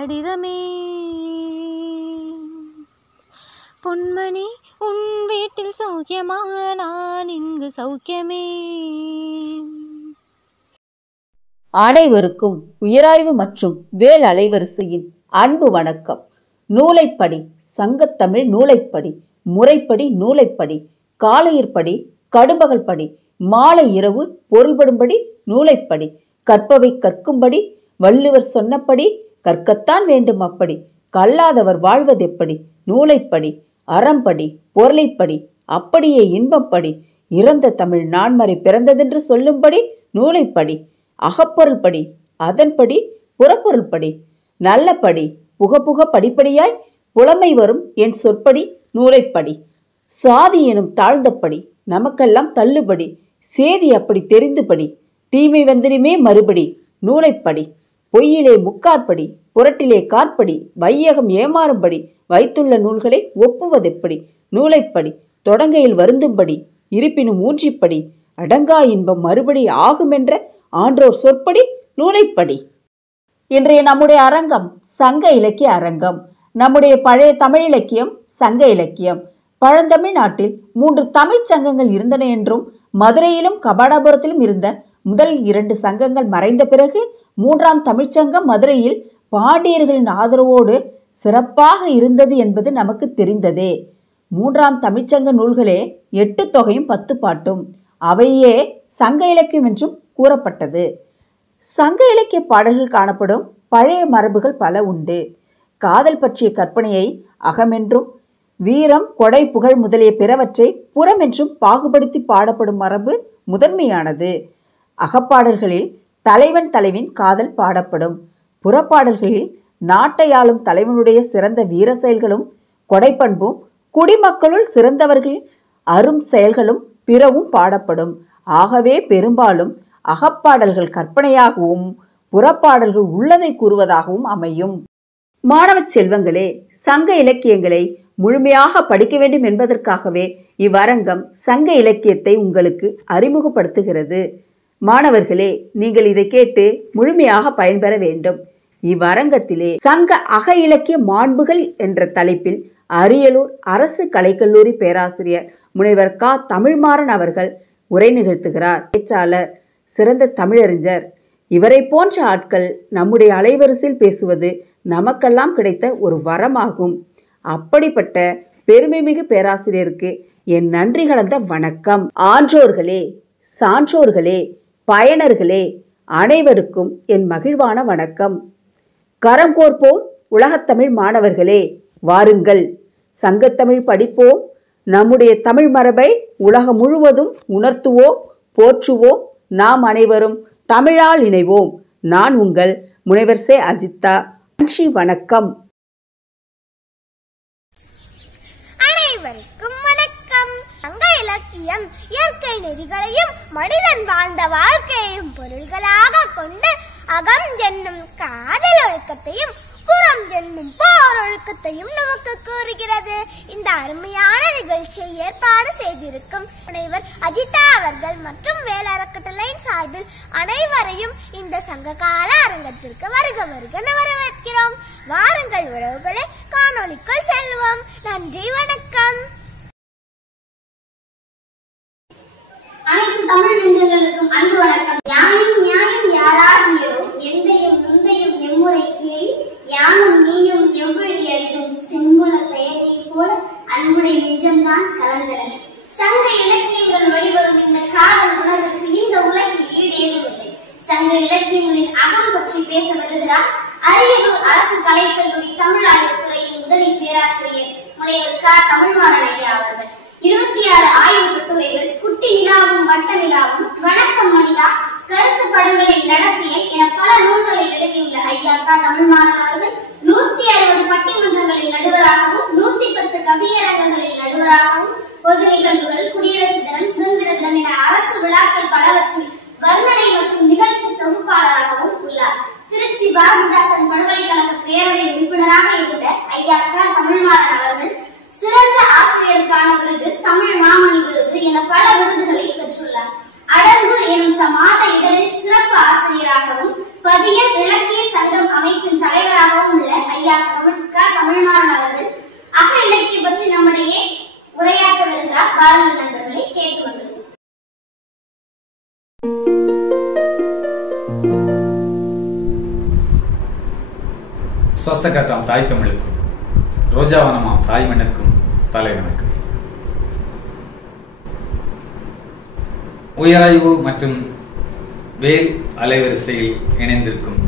கடிதமே. பொன்மணி உன் வீட்டில் சௌக்கியமா, நான் இங்கு சௌக்கியமே. அனைவருக்கும் உயராய்வு மற்றும் வேல் அலைவரிசையின் அன்பு வணக்கம். நூலைப்படி, சங்கத்தமிழ் நூலைப்படி, முறைப்படி நூலைப்படி, காலையிற்படி, கடும்பகல் படி, மாலை இரவு பொருள்படும்படி நூலைப்படி, கற்பவை கற்கும்படி, வள்ளுவர் சொன்னபடி கற்கத்தான் வேண்டும் அப்படி, கல்லாதவர் வாழ்வதெப்படி நூலைப்படி, அறம்படி, பொருளைப்படி, அப்படியே இன்பப்படி, இறந்த தமிழ் நான்மறை பிறந்ததென்று சொல்லும்படி நூலைப்படி, அகப்பொருள் படி, அதன்படி புறப்பொருள் படி, நல்லபடி, புகப்புக படிப்படியாய் புலமை வரும் என் சொற்படி நூலைப்படி, சாதி எனும் தாழ்ந்தபடி, நமக்கெல்லாம் தள்ளுபடி, சேதி அப்படி தெரிந்துபடி, தீமை வந்தினுமே மறுபடி நூலைப்படி, பொய்யிலே முக்காற்படி, புரட்டிலே காற்படி, வையகம் ஏமாறும்படி, வைத்துள்ள நூல்களை ஒப்புவதெப்படி நூலைப்படி, தொடங்கையில் வருந்தும்படி, இருப்பினும் ஊன்றிப்படி, அடங்கா இன்பம் மறுபடி ஆகுமென்ற ஆன்றோர் சொற்படி நூலைப்படி. இன்றைய நம்முடைய அரங்கம் சங்க இலக்கிய அரங்கம். நம்முடைய பழைய தமிழ் இலக்கியம் சங்க இலக்கியம். பழந்தமிழ்நாட்டில் 3 தமிழ் சங்கங்கள் இருந்தன என்றும், மதுரையிலும் கபாடாபுரத்திலும் இருந்த முதல் 2 சங்கங்கள் மறைந்த பிறகு 3ஆம் தமிழ்ச்சங்கம் மதுரையில் பாண்டியர்களின் ஆதரவோடு சிறப்பாக இருந்தது என்பது நமக்கு தெரிந்ததே. 3ஆம் தமிழ்ச்சங்க நூல்களே 8 தொகையும் 10 பாட்டும். அவையே சங்க இலக்கியம் என்றும் கூறப்பட்டது. சங்க இலக்கிய பாடல்கள் காணப்படும் பழைய மரபுகள் பல உண்டு. காதல் பற்றிய கற்பனையை அகமென்றும், வீரம், கொடை, புகழ் முதலிய பிறவற்றை புறமென்றும் பாகுபடுத்தி பாடப்படும் மரபு முதன்மையானது. அகப்பாடல்களில் தலைவன் தலைவின் காதல் பாடப்படும். புறப்பாடல்களில் நாட்டையாளும் தலைவனுடைய சிறந்த வீர செயல்களும், கொடைப்பண்பும், குடிமக்களுள் சிறந்தவர்களின் அரும் செயல்களும் பிறவும் பாடப்படும். ஆகவே பெரும்பாலும் அகப்பாடல்கள் கற்பனையாகவும், புறப்பாடல்கள் உள்ளதை கூறுவதாகவும் அமையும். மாணவ செல்வங்களே, சங்க இலக்கியங்களை முழுமையாக படிக்க வேண்டும் என்பதற்காகவே இவ்வரங்கம் சங்க இலக்கியத்தை உங்களுக்கு அறிமுகப்படுத்துகிறது. மாணவர்களே, நீங்கள் இதை கேட்டு முழுமையாக பயன்பெற வேண்டும். இவ்வரங்கத்திலே சங்க அக இலக்கிய மாண்புகள் என்ற தலைப்பில் அரியலூர் அரசு கலைக்கல்லூரி பேராசிரியர் முனைவர் க. தமிழ்மாறன் அவர்கள் உரை நிகழ்த்துகிறார். பேச்சாளர், சிறந்த தமிழறிஞர். இவரை போன்ற ஆட்கள் நம்முடைய அலைவரிசையில் பேசுவது நமக்கெல்லாம் கிடைத்த ஒரு வரமாகும். அப்படிப்பட்ட பெருமைமிகு பேராசிரியருக்கு என் நன்றி கலந்த வணக்கம். ஆன்றோர்களே, சான்றோர்களே, பயனர்களே, அனைவருக்கும் என் மகிழ்வான வணக்கம். கரங்கோர்ப்போம் உலகத்தமிழ் மாணவர்களே, வாருங்கள், சங்கத்தமிழ் படிப்போம். நம்முடைய தமிழ் மரபை உலகம் முழுவதும் உணர்த்துவோம், போற்றுவோம். நாம் அனைவரும் தமிழால் இணைவோம். நான் உங்கள் முனைவர் சே. அஜிதா. நன்றி, வணக்கம். அனைவருக்கும் வணக்கம். சங்க இலக்கியம் இயற்கை நெறிகளையும் மனிதன் வாழ்ந்த வாழ்க்கையையும் பொருள்களாக கொண்டு அகம் என்னும் காதல் ஒழுக்கத்தையும், புறம் என்னும் போர் ஒழுக்கத்தையும் நமக்கு கூறுகிறது. இந்த அருமையான நிகழ்ச்சியை ஏற்பாடு செய்திருக்கும் முனைவர் அஜிதா அவர்கள் மற்றும் வேல் அறக்கட்டளையின் சார்பில் அனைவரையும் இந்த சங்ககால அரங்கத்திற்கு வருக வருக வரவேற்கிறோம். வாருங்கள் உறவுகளை, காணொளிக்குள் செல்வோம். நன்றி, வணக்கம். அனைத்து தமிழ் நெஞ்சங்களுக்கும் அன்பு வணக்கம். யாயும் நியாயம் யாராகியோம், எந்தையும் நுந்தையும் எம்முறை கீழ், யானும் நீயும் எவ்வழி அறியும், செம்புல பெயர்நீ போல அன்புடைய நெஞ்சம்தான் கலந்தரன். சங்க இலக்கியங்கள் வெளிவரும் இந்த காதல் உணர்வுக்கு இந்த உலகில் ஈடேதுமில்லை. சங்க இலக்கியங்களின் அகம் பற்றி பேச வருகிறார் அரியலூர் அரசு கலைக்கல்லூரி தமிழ் ஆய்வுத்துறையின் உதவி பேராசிரியர் முனைவர் க. தமிழ்மாறன் ஐயா அவர்கள். 26 ஆய்வு கட்டுரைகள், குட்டி நிலாவும் வட்ட நிலாவும், வணக்கம் மனிதா, கருத்து படங்களில் நடப்பியல் என பல நூல்களை எழுதியுள்ள ஐயா க. தமிழ்மாறன் அவர்கள் 160 பட்டிமன்றங்களில் நடுவராகவும், 110 கவியரங்கங்களில் நடுவராகவும், பொது நிகழ்வுகள், குடியரசு தினம், சுதந்திர தினம் என அரசு விழாக்கள் பலவற்றில் வர்ணனை மற்றும் நிகழ்ச்சி தொகுப்பாளராகவும் உள்ளார். திருச்சி பாரதிதாசன் பல்கலைக்கழக பேரவை உறுப்பினராக இருந்த ஐயா க. தமிழ்மாறன் அவர்கள் சிறந்த ஆசிரியருக்கான விருது, தமிழ் மாமணி விருது என பல விருதுகளை பெற்றுள்ளார். அடம்பு எனும் மாத இதழில் சிறப்பு ஆசிரியராகவும், பதியல் இலக்கிய சங்கம் அமைப்பின் தலைவராகவும் உள்ள இருக்கிறார். பாருங்கள் நண்பர்களை, கேட்டு வருகிறோம். சுவாசக்காற்றாம் தாய் தமிழுக்கும் ரோஜாவனமாம் தாய் மண்ணிற்கும் தலை வணக்கம். உயராய்வு மற்றும் வேல் அலைவரிசையில் இணைந்திருக்கும்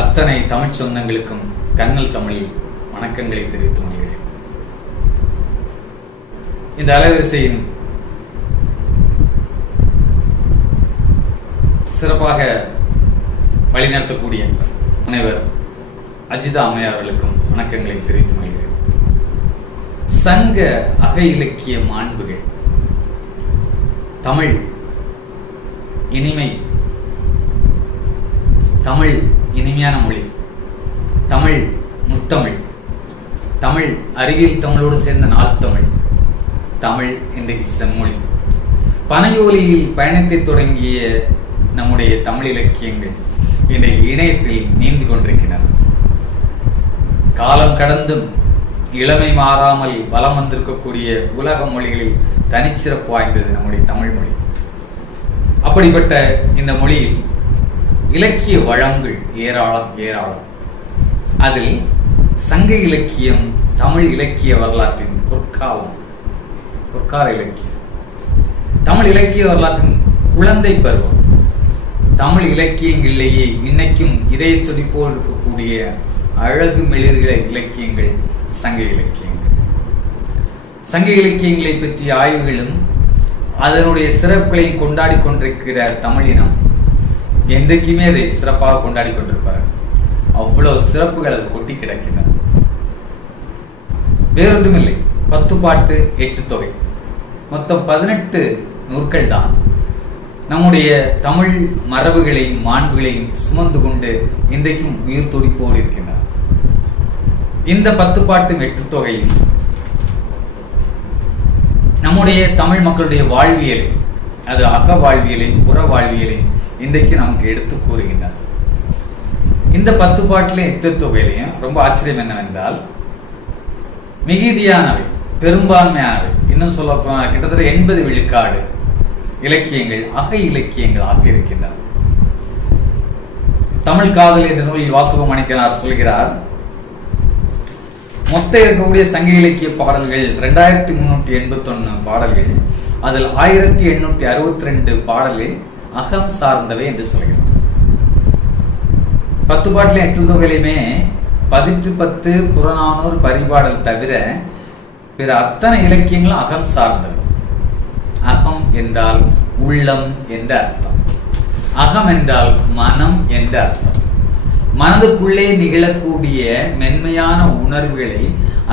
அத்தனை தமிழ் சொந்தங்களுக்கும் கண்ணல் தமிழில் வணக்கங்களை தெரிவித்துக் கொள்கிறேன். இந்த அலைவரிசையின் சிறப்பாக வழிநடத்தக்கூடிய முனைவர் அஜிதா அம்மையார் அவர்களுக்கும் வணக்கங்களை தெரிவித்துக் கொள்கிறேன். சங்க அக இலக்கிய மாண்புகள், தமிழ் இனிமை, தமிழ் இனிமையான மொழி, தமிழ் முத்தமிழ், தமிழ் அறிவியல் தமிழோடு சேர்ந்த நாள் தமிழ், தமிழ் இன்றைக்கு செம்மொழி. பனையோலியில் பயணத்தை தொடங்கிய நம்முடைய தமிழ் இலக்கியங்கள் இன்றைக்கு இணையத்தில் நீந்து கொண்டிருக்கின்றன. காலம் கடந்தும் இளமை மாறாமல் வலம் வந்திருக்கக்கூடிய உலக மொழிகளில் தனிச்சிறப்பு வாய்ந்தது நம்முடைய தமிழ் மொழி. அப்படிப்பட்ட இந்த மொழியில் இலக்கிய வளங்கள் ஏராளம் ஏராளம். அதில் சங்க இலக்கியம் தமிழ் இலக்கிய வரலாற்றின் பொற்கால இலக்கியம், தமிழ் இலக்கிய வரலாற்றின் குழந்தை பருவம், தமிழ் இலக்கியங்களிலேயே இன்னைக்கும் இதய துடிப்போடு இருக்கக்கூடிய அழகு மெளிர்கிற இலக்கியங்கள் சங்க இலக்கியங்கள். சங்க இலக்கியங்களை பற்றிய ஆய்வுகளும் அதனுடைய சிறப்புகளை கொண்டாடி கொண்டிருக்கிற தமிழினம் என்றைக்குமே அதை சிறப்பாக கொண்டாடி கொண்டிருப்பார்கள். அவ்வளவு சிறப்புகள் அது கொட்டி கிடக்கின்றன. வேறொன்றுமில்லை, 10 பாட்டு 8 தொகை, மொத்தம் 18 நூற்கள் தான் நம்முடைய தமிழ் மரபுகளையும் மாண்புகளையும் சுமந்து கொண்டு இன்றைக்கும் உயிர் துடிப்போடு இருக்கின்றன. இந்த 10 பாட்டும் 8 தொகையும் நம்முடைய தமிழ் மக்களுடைய வாழ்வியலை, அது அக வாழ்வியலை புற வாழ்வியலை இன்றைக்கு நமக்கு எடுத்து கூறுகின்றன. இந்த 10 பாட்டிலையும் 8 தொகையிலையும் ரொம்ப ஆச்சரியம் என்னவென்றால், மிகுதியானவை, பெரும்பான்மையானவை, இன்னும் சொல்ல கிட்டத்தட்ட 80 விழுக்காடு இலக்கியங்கள் அக இலக்கியங்களாக இருக்கின்றன. தமிழ் காதல் என்ற நூலில் வாசுக மாணிக்கனார் சொல்கிறார், மொத்த இருக்கக்கூடிய சங்க இலக்கிய பாடல்கள் 2381 பாடல்கள், அதில் 1862 பாடல்கள் அகம் சார்ந்தவை என்று சொல்கிறார். 10 பாட்டில 8 தொகையிலுமே 10 புறநானூறு பரிபாடல் தவிர பிற அத்தனை இலக்கியங்களும் அகம் சார்ந்தவை. அகம் என்றால் உள்ளம் என்ற அர்த்தம், அகம் என்றால் மனம் என்ற அர்த்தம். மனதுக்குள்ளே நிகழக்கூடிய மென்மையான உணர்வுகளை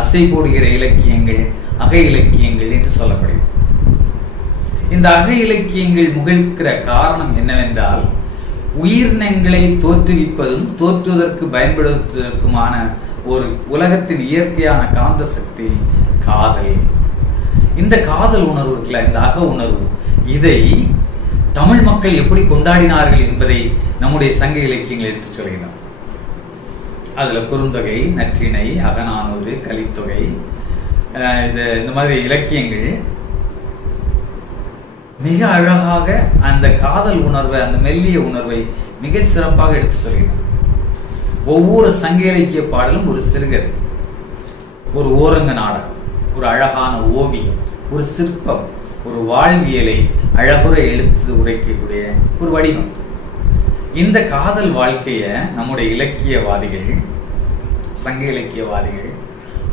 அசை போடுகிற இலக்கியங்கள் அக இலக்கியங்கள் என்று சொல்லப்படுகிறது. இந்த அக இலக்கியங்கள் முகிழ்க்கிற காரணம் என்னவென்றால், உயிரினங்களை தோற்றுவிப்பதும் தோற்றுவதற்கு பயன்படுத்துவதற்குமான ஒரு உலகத்தின் இயற்கையான காந்த சக்தி காதல். இந்த காதல் உணர்வு இருக்குல்ல, இந்த அக உணர்வு, இதை தமிழ் மக்கள் எப்படி கொண்டாடினார்கள் என்பதை நம்முடைய சங்க இலக்கியங்கள் எடுத்து சொல்கிறார். அதுல குறுந்தொகை, நற்றிணை, அகநானூறு, கலித்தொகை, இந்த மாதிரி இலக்கியங்கள் மிக அழகாக அந்த காதல் உணர்வை, அந்த மெல்லிய உணர்வை மிக சிறப்பாக எடுத்து சொல்கிறார். ஒவ்வொரு சங்க இலக்கிய பாடலும் ஒரு சிறுகதை, ஒரு ஓரங்க நாடகம், ஒரு அழகான ஓவியம், ஒரு சிற்பம், ஒரு வாழ்வியலை அழகுற எழுத்து உரைக்கக்கூடிய ஒரு வடிவம். இந்த காதல் வாழ்க்கைய நம்முடைய இலக்கியவாதிகள், சங்க இலக்கியவாதிகள்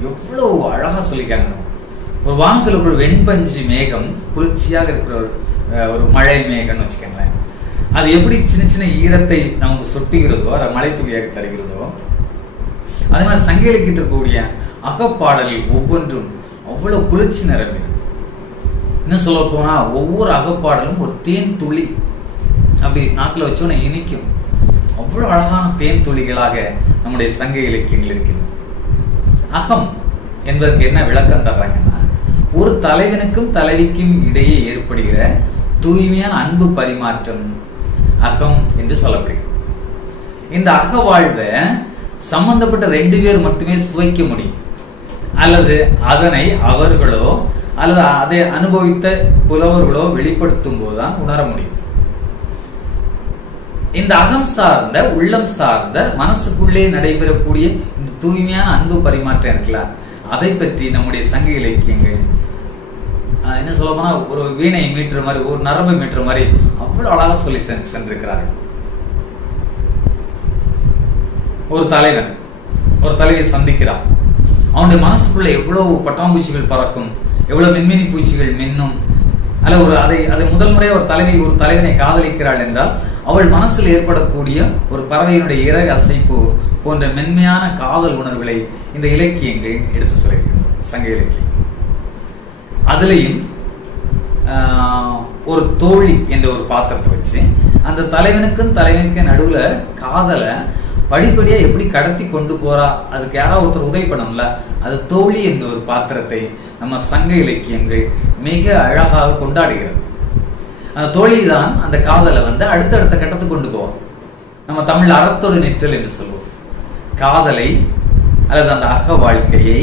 எவ்வளவு அழகா சொல்லிக்காங்க. ஒரு வானத்துல ஒரு வெண்பஞ்சு மேகம் குளிர்ச்சியாக இருக்கிற ஒரு மழை மேகம்னு வச்சுக்கோங்களேன், அது எப்படி சின்ன சின்ன ஈரத்தை நமக்கு சொட்டுகிறதோ, மழை துளியாக தருகிறதோ, அதே மாதிரி சங்க இலக்கியத்தில் இருக்கக்கூடிய அகப்பாடலில் ஒவ்வொன்றும் அவ்வளவு குளிர்ச்சி நிரம்பின. இன்னும் சொல்ல போனா ஒவ்வொரு அகப்பாடலும் ஒரு தேன் துளி அப்படி நாட்டில் வச்சோன்னா இனிக்கும். அவ்வளவு அழகான தேன் துளிகளாக நம்முடைய சங்க இலக்கியங்கள் இருக்கின்றன. அகம் என்பதற்கு என்ன விளக்கம் தர்றாங்கன்னா, ஒரு தலைவனுக்கும் தலைவிக்கும் இடையே ஏற்படுகிற தூய்மையான அன்பு பரிமாற்றம் அகம் என்று சொல்லப்படுகிறது. இந்த அக வாழ்வை சம்பந்தப்பட்ட 2 பேர் மட்டுமே சுவைக்க முடியும், அல்லது அதனை அவர்களோ அல்லது அதை அனுபவித்த புலவர்களோ வெளிப்படுத்தும் போதுதான் உணர முடியும். இந்த அகம் சார்ந்த, உள்ளம் சார்ந்த, மனசுக்குள்ளே நடைபெறக்கூடிய இந்த தூய்மையான அன்பு பரிமாற்றம் இருக்குல்ல, அதை பற்றி நம்முடைய சங்க இலக்கியங்கள் என்ன சொல்ல போனா ஒரு வீணை மீட்டுற மாதிரி, ஒரு நரம்பை மீட்டுற மாதிரி அவ்வளவு அழகா சொல்லி சென்றிருக்கிறார்கள். ஒரு தலைவன் ஒரு தலைவியை சந்திக்கிறான். அவனுடைய மனசுக்குள்ள எவ்வளவு பட்டாம்பூச்சிகள் பறக்கும், எவ்வளவு மின்மினி பூச்சிகள் மின்னும். அல்ல அதை முதல் முறையாக ஒரு தலைவனை காதலிக்கிறாள் என்றால் அவள் மனசில் ஏற்படக்கூடிய ஒரு பறவையினுடைய இறகு அசைப்பு போன்ற மென்மையான காதல் உணர்வுகளை இந்த இலக்கியங்கள் எடுத்து சொல்லியிருக்கிறது, சங்க இலக்கியம். அதுலயும் ஒரு தோழி என்ற ஒரு பாத்திரத்தை வச்சு அந்த தலைவனுக்கும் நடுவுல காதலை படிப்படியா எப்படி கடத்தி கொண்டு போறா, அதுக்கு யாராவது ஒருத்தர் உதவி பண்ணணும்ல, அது தோழி என்ற ஒரு பாத்திரத்தை நம்ம சங்க இலக்கியங்கள் மிக அழகாக கொண்டாடுகிறது. அந்த தோழி தான் அந்த காதலை அடுத்தடுத்த கட்டத்துக்கு கொண்டு போவோம். நம்ம தமிழ் அறத்தோடு நிற்றல் என்று சொல்லுவோம். காதலை அல்லது அந்த அக வாழ்க்கையை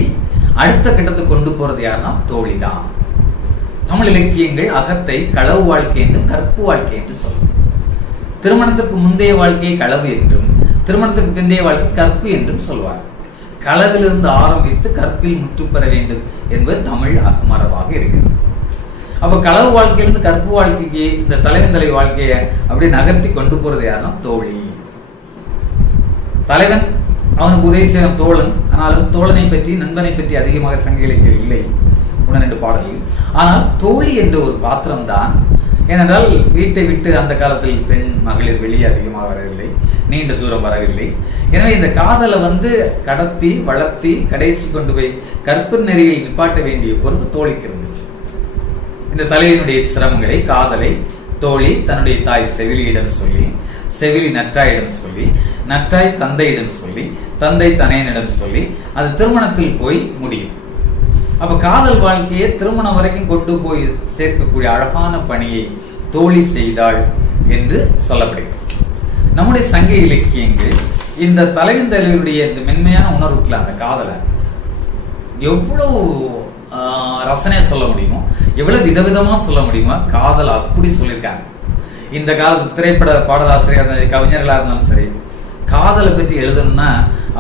அடுத்த கட்டத்துக்கு கொண்டு போறது யாருன்னா தோழி தான். தமிழ் இலக்கியங்கள் அகத்தை களவு வாழ்க்கை என்றும் கற்பு வாழ்க்கை என்று சொல்லும். திருமணத்துக்கு முந்தைய வாழ்க்கையை களவு என்றும், திருமணத்துக்கு பிந்தைய வாழ்க்கை கற்பு என்றும் சொல்வார். களவிலிருந்து ஆரம்பித்து கற்பில் முற்று பெற வேண்டும் என்பது தமிழ் மரபாக இருக்கிறது. அப்ப களவு வாழ்க்கையிலிருந்து கற்பு வாழ்க்கைக்கு இந்த தலைவி வாழ்க்கையை அப்படி நகர்த்தி கொண்டு போறது யாருன்னா தோழி. தலைவன் அவனுக்கு உதவி செய்யும் தோழன், ஆனாலும் தோழனை பற்றி நண்பனை பற்றி அதிகமாக சங்க இலக்கியம் இல்லை, 1-2 பாடல்கள். ஆனால் தோழி என்ற ஒரு பாத்திரம் தான். ஏனென்றால் வீட்டை விட்டு அந்த காலத்தில் பெண் மகளிர் வெளியே அதிகமாக வரவில்லை, நீண்ட தூரம் வரவில்லை. எனவே இந்த காதலை கடத்தி வளர்த்தி கடைசி கொண்டு போய் கற்பு நெறியில் நிப்பாட்ட வேண்டிய பொறுப்பு தோழிக்கு இருந்துச்சு. இந்த தலைவனுடைய சிரமங்களை காதலை தோழி தன்னுடைய தாய் செவிலியிடம் சொல்லி, செவிலி நற்றாயிடம் சொல்லி, நற்றாய் தந்தையிடம் சொல்லி, தந்தை தனையனிடம் சொல்லி அது திருமணத்தில் போய் முடியும். அப்ப காதல் வாழ்க்கையை திருமணம் வரைக்கும் கொண்டு போய் சேர்க்கக்கூடிய அழகான பணியை தோழி செய்தாள் என்று சொல்லப்படுகிறது. நம்முடைய சங்க இலக்கியங்கள் இந்த தலைவனுடைய இந்த மென்மையான உணர்வுக்குள்ள அந்த காதலை எவ்வளவு ரசனையா சொல்ல முடியுமோ, எவ்வளவு விதவிதமா சொல்ல முடியுமோ காதல் அப்படி சொல்லியிருக்காங்க. இந்த காலத்து திரைப்பட பாடலாசிரியர் கவிஞர்களா இருந்தாலும் சரி, காதலை பற்றி எழுதணும்னா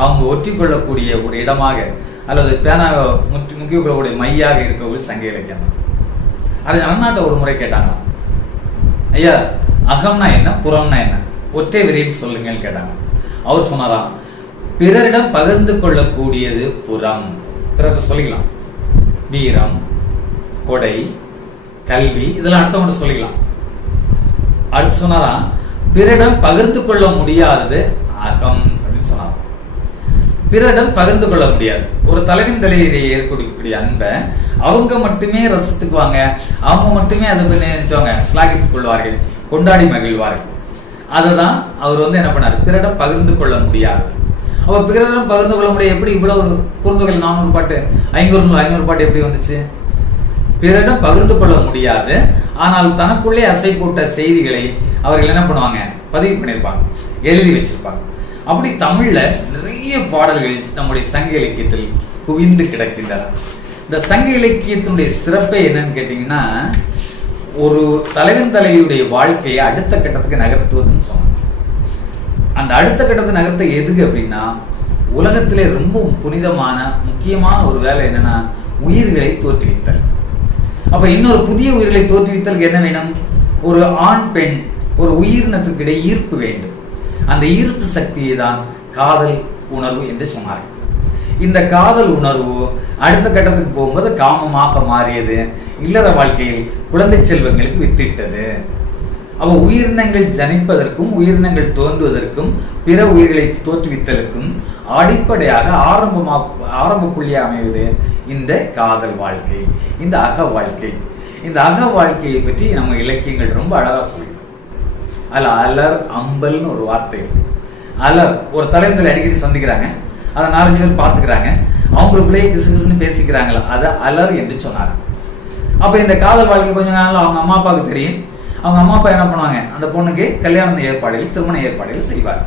அவங்க ஒற்றி கொள்ளக்கூடிய ஒரு இடமாக அல்லது பேனாவை முக்கிய கொள்ளக்கூடிய மையாக இருக்கக்கூடிய சங்க இலக்கியம் தான். அதை அண்ணாட்ட ஒரு முறை கேட்டாங்க, ஐயா அகம்னா என்ன, புறம்னா என்ன, ஒற்றை வரியில் சொல்லுங்கன்னு கேட்டாங்க. அவர் சொன்னாராம், பிறரிடம் பகிர்ந்து கொள்ளக்கூடியது புறம். பிறர் சொல்லிக்கலாம், வீரம், கொடை, கல்வி, இதெல்லாம் அடுத்தவங்க சொல்லிக்கலாம். அடுத்து சொன்னாராம், பிறரிடம் பகிர்ந்து கொள்ள முடியாதது அகம் அப்படின்னு சொன்னாராம். பிறரிடம் பகிர்ந்து கொள்ள முடியாது. ஒரு தலைவின் தலையிலே ஏற்படக்கூடிய அன்பை அவங்க மட்டுமே ரசித்துக்குவாங்க, அவங்க மட்டுமே அதை நினைச்சவங்க ஸ்லாகித்துக் கொள்வார்கள், கொண்டாடி மகிழ்வார்கள். அதுதான் அவர் என்ன பண்ணாரு, பிறரிடம் பகிர்ந்து கொள்ள முடியாது. அப்ப பிறரிடம் பகிர்ந்து கொள்ள முடியாது. எப்படி இவ்வளவு குறுந்தொகை 400 பாட்டு 500 பாட்டு எப்படி வந்துச்சு? பிறரிடம் பகிர்ந்து கொள்ள முடியாது. ஆனால் தனக்குள்ளே அசை போட்ட செய்திகளை அவர்கள் என்ன பண்ணுவாங்க, பதிவு பண்ணியிருப்பாங்க, எழுதி வச்சிருப்பாங்க. அப்படி தமிழ்ல நிறைய பாடல்கள் நம்முடைய சங்க இலக்கியத்தில் குவிந்து கிடக்கின்றன. இந்த சங்க இலக்கியத்தினுடைய சிறப்பே என்னன்னு கேட்டீங்கன்னா, ஒரு தலைவன் தலைவியுடைய வாழ்க்கையை அடுத்த கட்டத்துக்கு நகர்த்துவதுன்னு சொன்னாங்க. அந்த அடுத்த கட்டத்தை நகர்த்த எதுக்கு அப்படின்னா, உலகத்திலே ரொம்ப புனிதமான முக்கியமான ஒரு வேலை என்னன்னா உயிர்களை தோற்றுவித்தல். அப்ப இன்னொரு புதிய உயிர்களை தோற்றுவித்தல் என்ன வேணும், ஒரு ஆண் பெண் ஒரு உயிரினத்திற்கு இடையே ஈர்ப்பு வேண்டும். அந்த ஈர்ப்பு சக்தியை தான் காதல் உணர்வு என்று சொன்னார்கள். இந்த காதல் உணர்வு அடுத்த கட்டத்துக்கு போகும்போது காமமாக மாறியது, இல்லற வாழ்க்கையில் குழந்தை செல்வங்களுக்கு வித்திட்டது. அப்ப உயிரினங்கள் ஜனிப்பதற்கும் உயிரினங்கள் தோன்றுவதற்கும் பிற உயிர்களை தோற்றுவித்தலுக்கும் அடிப்படையாக ஆரம்ப புள்ளியாக அமைவது இந்த காதல் வாழ்க்கை, இந்த அக வாழ்க்கை. இந்த அக வாழ்க்கையை பற்றி நம்ம இலக்கியங்கள் ரொம்ப அழகா சொல்லிடும். அதுல அலர் அம்பல்னு ஒரு வார்த்தை இருக்கு. அலர் ஒரு தலைவர்கள் அடிக்கடி சந்திக்கிறாங்க, அதை 4-5 பேர் பார்த்துக்கிறாங்க, அவங்களுக்குள்ளேயே கிசுகிசுன்னு பேசிக்கிறாங்களா, அதை அலர் என்று சொன்னாங்க. அப்ப இந்த காதல் வாழ்க்கை கொஞ்ச நாள் அவங்க அம்மா அப்பாவுக்கு தெரியும். அவங்க அம்மா அப்பா என்ன பண்ணுவாங்க, அந்த பொண்ணுக்கு கல்யாண ஏற்பாடுகள், திருமண ஏற்பாடுகள் செய்வார்.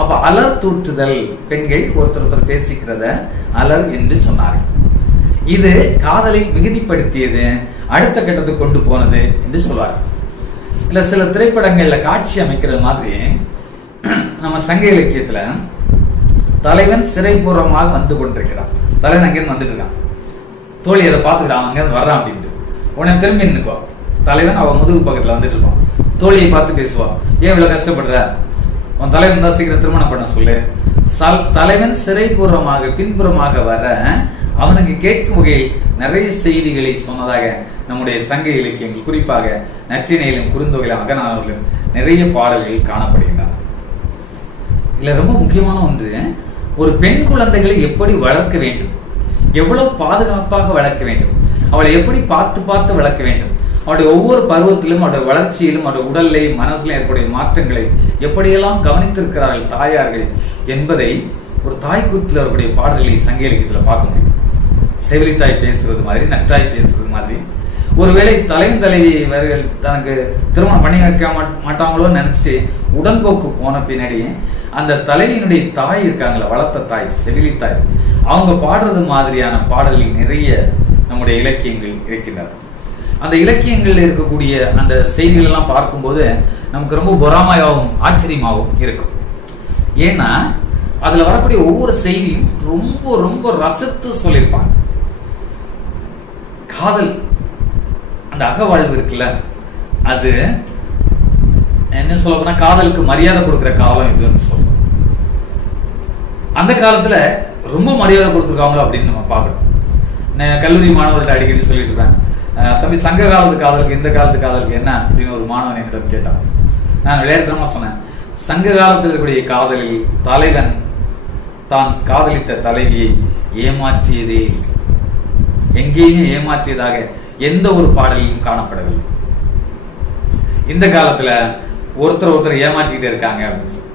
அப்ப அலர் தூற்றுதல், பெண்கள் ஒருத்தர் பேசிக்கிறத அலர் என்று சொன்னார்கள். இது காதலை மிகுதிப்படுத்தியது, அடுத்த கட்டத்துக்கு கொண்டு போனது என்று சொல்வார். இல்ல சில திரைப்படங்கள்ல காட்சி அமைக்கிறது மாதிரி நம்ம சங்க இலக்கியத்துல தலைவன் சிறைபூர்வமாக வந்து கொண்டிருக்கிறான். தலைவன் அங்கிருந்து வந்துட்டு இருக்கான், தோழி அதை பாத்துக்கிறான், அங்கிருந்து வர்றான் அப்படின்ட்டு. உடனே திரும்பி நிற்கும் தலைவன், அவன் முதுகு பக்கத்துல வந்துட்டு இருப்பான். தோழியை பார்த்து பேசுவான், ஏன் இவ்வளவு கஷ்டப்படுற, உன் தலைவன் தான் சீக்கிரம் திருமணம் பண்ண சொல்லு. தலைவன் சிறைபூர்வமாக பின்புறமாக வர அவனுக்கு கேட்கும் வகையில் நிறைய செய்திகளை சொன்னதாக நம்முடைய சங்க இலக்கியங்கள், குறிப்பாக நற்றிணையிலும் குறுந்தொகையிலும் அகநானூரிலும் நிறைய பாடல்கள் காணப்படுகின்றன. இதுல ரொம்ப முக்கியமான ஒன்று, ஒரு பெண் குழந்தைகளை எப்படி வளர்க்க வேண்டும், எவ்வளவு பாதுகாப்பாக வளர்க்க வேண்டும், அவளை எப்படி பார்த்து பார்த்து வளர்க்க வேண்டும், அவருடைய ஒவ்வொரு பருவத்திலும் அவருடைய வளர்ச்சியிலும் அவருடைய உடல்லையும் மனசுல ஏற்படைய மாற்றங்களை எப்படியெல்லாம் கவனித்திருக்கிறார்கள் தாயார்கள் என்பதை ஒரு தாய்க்கூத்தில் அவருடைய பாடல்களை சங்க இலக்கியத்துல பார்க்க முடியும். செவிலித்தாய் பேசுறது மாதிரி, நற்றாய் பேசுறது மாதிரி. ஒருவேளை தலைவன் தலைவி இவர்கள் தனக்கு திருமணம் பண்ணி வைக்க மாட்டாங்களோ நினைச்சிட்டு உடன்போக்கு போன பின்னாடி அந்த தலைவியினுடைய தாய் இருக்காங்களா, வளர்த்த தாய், செவிலித்தாய், அவங்க பாடுறது மாதிரியான பாடல்கள் நிறைய நம்முடைய இலக்கியங்கள் இருக்கின்றன. அந்த இலக்கியங்கள்ல இருக்கக்கூடிய அந்த செய்திகள் எல்லாம் பார்க்கும்போது நமக்கு ரொம்ப பொறாமையாகவும் ஆச்சரியமாகவும் இருக்கும். ஏன்னா அதுல வரக்கூடிய ஒவ்வொரு செய்தியும் ரொம்ப ரொம்ப ரசித்து சொல்லியிருப்பாங்க. காதல் அந்த அகவாழ்வு இருக்குல்ல, அது என்ன சொல்ல போனா காதலுக்கு மரியாதை கொடுக்கிற காலம் இதுன்னு சொல்றோம். அந்த காலத்துல ரொம்ப மரியாதை கொடுத்துருக்காங்களோ அப்படின்னு நம்ம பார்க்கணும். கல்லூரி மாணவர்கள்ட்ட அடிக்கடி சொல்லிட்டு இருக்கேன், தம்பி சங்க காலத்து காதலுக்கு இந்த காலத்து காதலுக்கு என்ன அப்படின்னு ஒரு மாணவன் என்னிடம் கேட்டான். நான் விளையாட்டுத்தனமா சொன்னேன், சங்க காலத்தில் இருக்கக்கூடிய காதலில் தலைவன் தான் காதலித்த தலைவியை ஏமாற்றியதே இல்லை, எங்கேயுமே ஏமாற்றியதாக எந்த ஒரு பாடலிலும் காணப்படவில்லை. இந்த காலத்துல ஒருத்தர் ஏமாற்றிக்கிட்டே இருக்காங்க அப்படின்னு சொல்லி.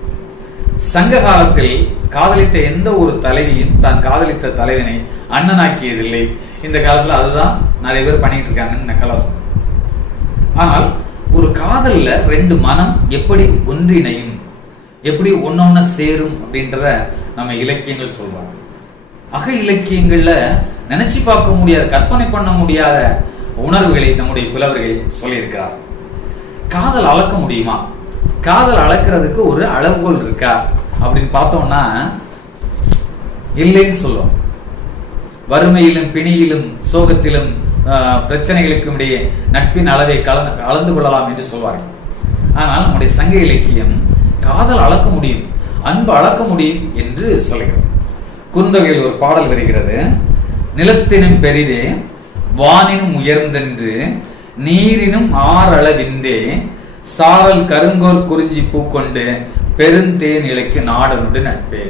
சங்க காலத்தில் காதலித்த எந்த ஒரு தலைவியும் தான் காதலித்த தலைவனை அண்ணனாக்கியதில்லை. இந்த காலத்துல அதுதான் நிறைய பேர் பண்ணிட்டு இருக்காங்கன்னு நக்கலா சொன்னேன். ஆனால் ஒரு காதல்ல ரெண்டு மனம் எப்படி ஒன்றிணையும், எப்படி ஒன்னொன்னு சேரும் அப்படின்றத நம்ம இலக்கியங்கள் சொல்றாங்க. அக இலக்கியங்கள்ல நினைச்சு பார்க்க முடியாத, கற்பனை பண்ண முடியாத உணர்வுகளை நம்முடைய புலவர்கள் சொல்லியிருக்கிறார். காதல் அளக்க முடியுமா, காதல் அளக்கிறதுக்கு ஒரு அளவுகோல் இருக்கா அப்படின்னு பார்த்தோம்னா இல்லைன்னு சொல்லுவோம். வறுமையிலும் பிணியிலும் சோகத்திலும் பிரச்சனைகளுக்கும் இடையே நட்பின் அளவை அளந்து கொள்ளலாம் என்று சொல்வார்கள். ஆனால் நம்முடைய சங்க இலக்கியம் காதல் அளக்க முடியும், அன்பு அளக்க முடியும் என்று சொல்லுகிறது. குறுந்தொகையில் ஒரு பாடல் வருகிறது, நிலத்தினும் பெரிதே வானினும் உயர்ந்தென்று நீரினும் ஆறளவின்றே சாரல் கருங்கோர் குறிஞ்சி பூக்கொண்டு பெருந்தேன் இலைக்கு நாடனுடைய நட்பே.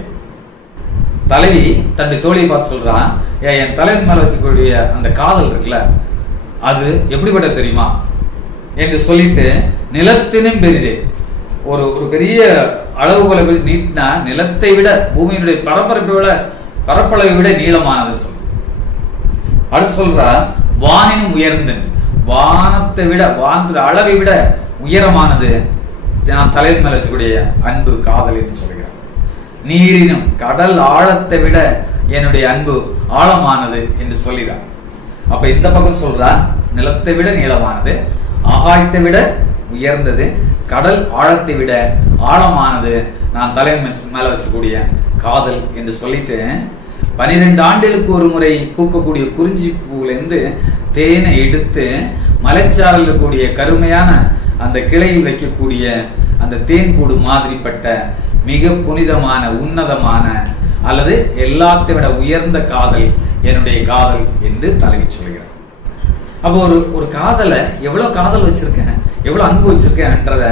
தலைவி தன்னுடைய தோழியை பார்த்து சொல்றான், என் தலைவன் மேல வச்சுக்கூடிய அந்த காதல் இருக்குல்ல, அது எப்படிப்பட்ட தெரியுமா என்று சொல்லிட்டு நிலத்தினும் பெரிதே, ஒரு பெரிய அளவுகளை நீட்டினா நிலத்தை விட, பூமியினுடைய பரப்பளவை விட நீளமானது சொல்லு. அடுத்து சொல்றா வானினும் உயர்ந்தென்று, வானத்தை விட, வானத்துடைய அளவை விட உயரமானது நான் தலைவன் மேல வச்சக்கூடிய அன்பு காதல் என்று சொல்கிறார். நீரினும், கடல் ஆழத்தை விட என்னுடைய அன்பு ஆழமானது என்று சொல்கிறார். அப்ப இந்த பக்கம் சொல்றா நிலத்தை விட நீளமானது, ஆகாயத்தை விட உயர்ந்தது, கடல் ஆழத்தை விட ஆழமானது நான் தலைவன் மேல வச்சக்கூடிய காதல் என்று சொல்லிட்டு 12 ஆண்டுகளுக்கு ஒரு முறை பூக்கக்கூடிய குறிஞ்சி பூல இருந்து தேனை எடுத்து மலைச்சாரல் இருக்கக்கூடிய கருமையான அந்த கிளையில் வைக்கக்கூடிய அந்த தேன் கூடு மாதிரிப்பட்ட மிக புனிதமான, உன்னதமான, அல்லது எல்லாத்தை விட உயர்ந்த காதல் என்னுடைய காதல் என்று தலைவி சொல்கிறார். அப்போ ஒரு காதலை எவ்வளவு காதல் வச்சிருக்கேன், எவ்வளவு அன்பு வச்சிருக்கேன்றத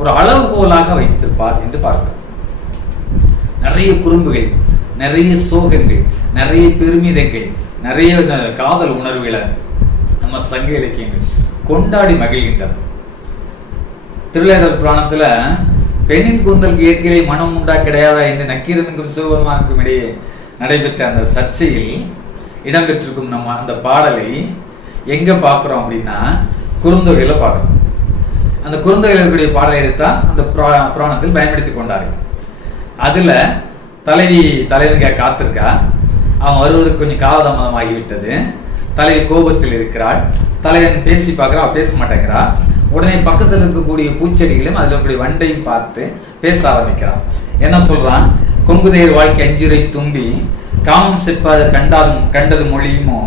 ஒரு அளவுகோலாக வைத்திருப்பார் என்று பார்க்கிறோம். நிறைய குறும்புகள், நிறைய சோகங்கள், நிறைய பெருமிதங்கள், நிறைய காதல் உணர்வுகளை நம்ம சங்க இலக்கியங்கள் கொண்டாடி மகிழ்கின்றன. திருவிளையாடல் புராணத்துல பெண்ணின் கூந்தலுக்கு இயற்கையிலே மனம் உண்டா கிடையாதா என்று நக்கீரனுக்கும் சிவபெருமானுக்கும் இடையே நடைபெற்ற அந்த சர்ச்சையில் இடம்பெற்றிருக்கும் நம்ம அந்த பாடலை எங்க பாக்குறோம் அப்படின்னா குறுந்தொகையில பாக்குறோம். அந்த குறுந்தொகையில் இருக்கக்கூடிய பாடலை எடுத்தான் அந்த புராணத்தில் பயன்படுத்தி கொண்டார்கள். அதுல தலைவி தலைவனுக்காக காத்திருக்கா, அவன் வருவதற்கு கொஞ்சம் காலதாமதமாகிவிட்டது. தலைவி கோபத்தில் இருக்கிறாள். தலைவன் பேசி பார்க்கிறா, பேச மாட்டேங்கிறா. உடனே பக்கத்தில் இருக்கக்கூடிய பூச்செடிகளையும் அதுல இருக்கக்கூடிய வண்டையும் பார்த்து பேச ஆரம்பிக்கிறான். என்ன சொல்றான்? கொங்குதேர் வாழ்க்கை அஞ்சுரை தும்பி காமம் செப்பாத கண்டது மொழியுமோ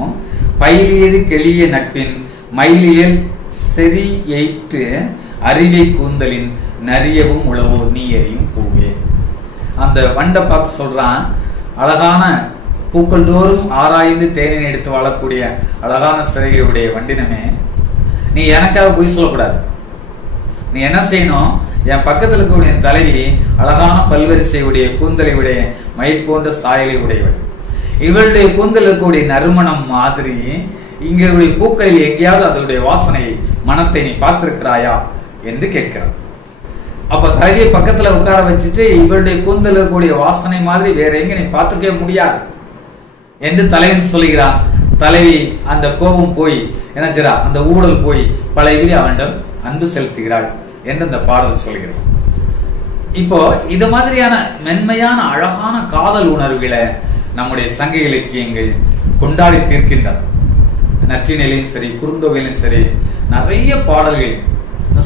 பயிலியது கெளிய நட்பின் மயிலியல் செறி எயிற்று அறிவை கூந்தலின் நரியவும் உழவோ நீ எறியும் பூவே. அந்த வண்டை பார்த்து சொல்றான், அழகான பூக்கள் தோறும் ஆராய்ந்து தேனினை எடுத்து வாழக்கூடிய அழகான சிறைகளுடைய வண்டினமே, நீ எனக்காக பொய் சொல்லக்கூடாது. நீ என்ன செய்யணும்? என் பக்கத்தில் இருக்கக்கூடிய தலைவி அழகான பல்வரிசையுடைய கூந்தலை உடைய மயில் போன்ற சாயலை உடையவள். இவளுடைய கூந்தல் இருக்கக்கூடிய நறுமணம் மாதிரி இங்க பூக்களில் எங்கேயாவது அதனுடைய வாசனையை மனத்தை நீ பார்த்திருக்கிறாயா என்று கேட்கிறான். அப்ப தலைவியை பக்கத்துல உட்கார வச்சுட்டு இவளுடைய கூந்தல் இருக்கக்கூடிய வாசனை மாதிரி வேற எங்க நீ பார்த்துக்கவே முடியாது என்று தலைவன் சொல்லுகிறான். தலைவி அந்த கோபம் போய் என்ன செய்றா? அந்த ஊடல் போய் பழையபடி அவனிடம் அன்பு செலுத்துகிறாள் என்று அந்த பாடல் சொல்கிறது. இப்போ இது மாதிரியான மென்மையான அழகான காதல் உணர்வுகளை நம்முடைய சங்க இலக்கியங்கள் கொண்டாடி தீர்க்கின்றன. நற்றினிலையும் சரி, குறுந்தொகையிலும் சரி, நிறைய பாடல்கள்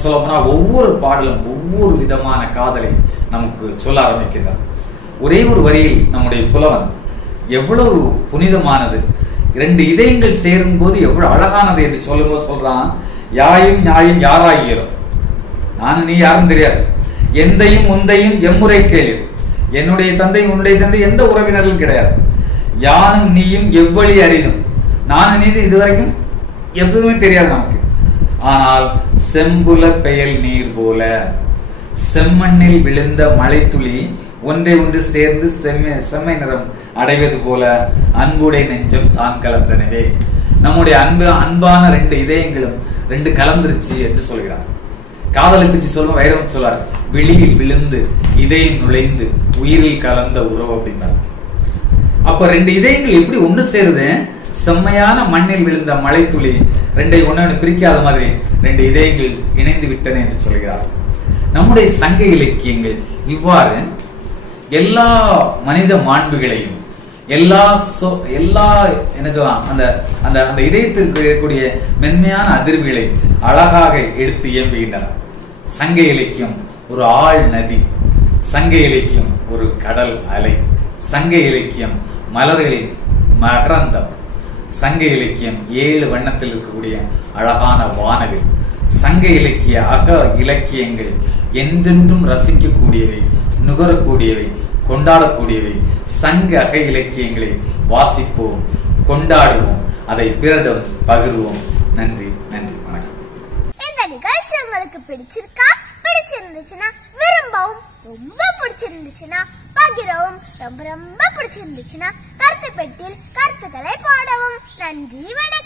சொல்ல போனா ஒவ்வொரு பாடலும் ஒவ்வொரு விதமான காதலை நமக்கு சொல்ல ஆரம்பிக்கின்றார். ஒரே ஒரு வரியில் நம்முடைய புலவன் எவ்வளவு புனிதமானது, 2 இதயங்கள் சேரும் போது எவ்வளவு அழகானது என்று சொல்லும்போது சொல்றான், யாயும் நியாயும் யாராகியோம், நானும் நீ யாரும் தெரியாது, எந்தையும் உந்தையும் எம்முறை கேளீர், என்னுடைய தந்தை உன்னுடைய தந்தை எந்த உறவினர்களும் கிடையாது, யானும் நீயும் எவ்வளி அறிதும், நானும் நீ இதுவரைக்கும் எதுவுமே தெரியாது நமக்கு, ஆனால் செம்புல பெயல் நீர் போல செம்மண்ணில் விழுந்த மழை துளி ஒன்றை ஒன்று சேர்ந்து செம்மை நிறம் அடைவது போல அன்புடைய நெஞ்சம் தான் கலந்தனவே. நம்முடைய அன்பான 2 இதயங்களும் 2 கலந்துருச்சு என்று சொல்கிறார். காதலை பற்றி சொல்லும் வைரவன் சொல்றார், விழியில் விழுந்து இதயம் நுழைந்து உயிரில் கலந்த உறவு அப்படின்னார். அப்ப 2 இதயங்கள் எப்படி ஒன்று சேருது? செம்மையான மண்ணில் விழுந்த மழை துளி 2 ஒன்னு பிரிக்காத மாதிரி 2 இதயங்கள் இணைந்து விட்டன என்று சொல்கிறார். நம்முடைய சங்க இலக்கியங்கள் இவ்வாறு எல்லா மனித மாண்புகளையும் எல்லா என்ன சொல்லலாம் அந்த அந்த அந்த இதயத்திற்கு இருக்கக்கூடிய மென்மையான அதிர்வுகளை அழகாக எடுத்து இயம்புகின்றன. சங்க இலக்கியம் ஒரு ஆழ் நதி, சங்க இலக்கியம் ஒரு கடல் அலை, சங்க இலக்கியம் மலர்களின் மகரந்தம், சங்க இலக்கியம் 7 வண்ணத்தில் இருக்கக்கூடிய அழகான வானவில். சங்க இலக்கிய அக இலக்கியங்கள் என்றென்றும் ரசிக்கக்கூடியவை, நுகரக்கூடியவை, கொண்டாடக்கூடியவை. சங்க அக இலக்கியங்களை வாசிப்போம், கொண்டாடுவோம், அதை பிறரிடம் பகிர்வோம். நன்றி, நன்றி, வணக்கம். இந்த நிகழ்ச்சி உங்களுக்கு பிடிச்சிருந்துச்சுன்னா விரும்பவும், ரொம்ப பிடிச்சிருந்துச்சுன்னா பகிரவும், ரொம்ப ரொம்ப பிடிச்சிருந்துச்சுன்னா கருத்து பெட்டியில் கருத்துக்களை போடவும். நன்றி, வணக்கம்.